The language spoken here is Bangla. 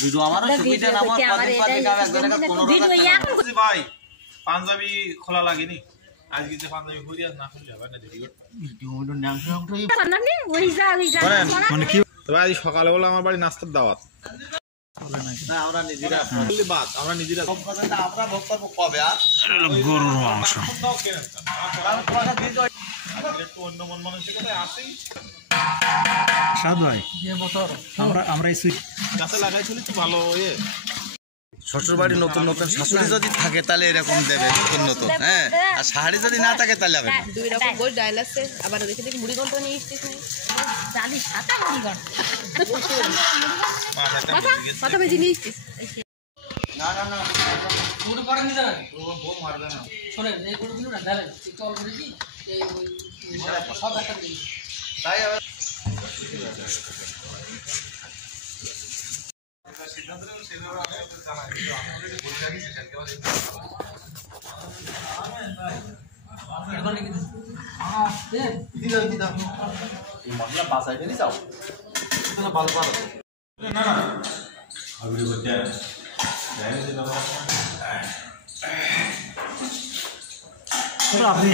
ভিডিও আমারও সুবিধা না আমার কদিন পর একজনের কাছে 15 টাকা ভাই পাঞ্জাবি খোলা লাগেনি আজকে যে পাঞ্জাবি পরিয়াস না খুললে হবে না ভিডিও নাম সামনে ওই যা মানে কি তবে আজ সকালে বলে আমার বাড়ি নাস্তার দাওয়াত না আমরা নিজেরা বললি বাত আমরা নিজেরা সব কথাটা আমরা ভোগ করব কবে আর গরুর মাংস কারণ কথা দিয়ে যাই একটু অন্য মন মানসিকতা আসি সাধু ভাই যে বছর আমরা এই সুইট গাছে লাগাইছিলি তো ভালো এ শ্বশুর বাড়ি নতুন নতুন শাশুড়ি যদি থাকে তাহলে এরকম দেবে নতুন নতুন হ্যাঁ আর শাড়ি যদি না থাকে তাহলে হবে না দুই রকম গোল ডাল আছে আবার দেখি মুড়ি ঘন্ট নিয়ে এসেছি জানি সাদা মুড়ি ঘন্ট মাথা ভেজে নিয়ে এসেছি না না না গুড় পরে নিতে না ও বউ মারবে না শুনেন এই গুড়গুলো না ঢালেন একটু অল্প দিই এই ওই সব একটা দিই তাই আবার মশলা বাসায় ফেলে যাও ভালো ভালো না না আপনি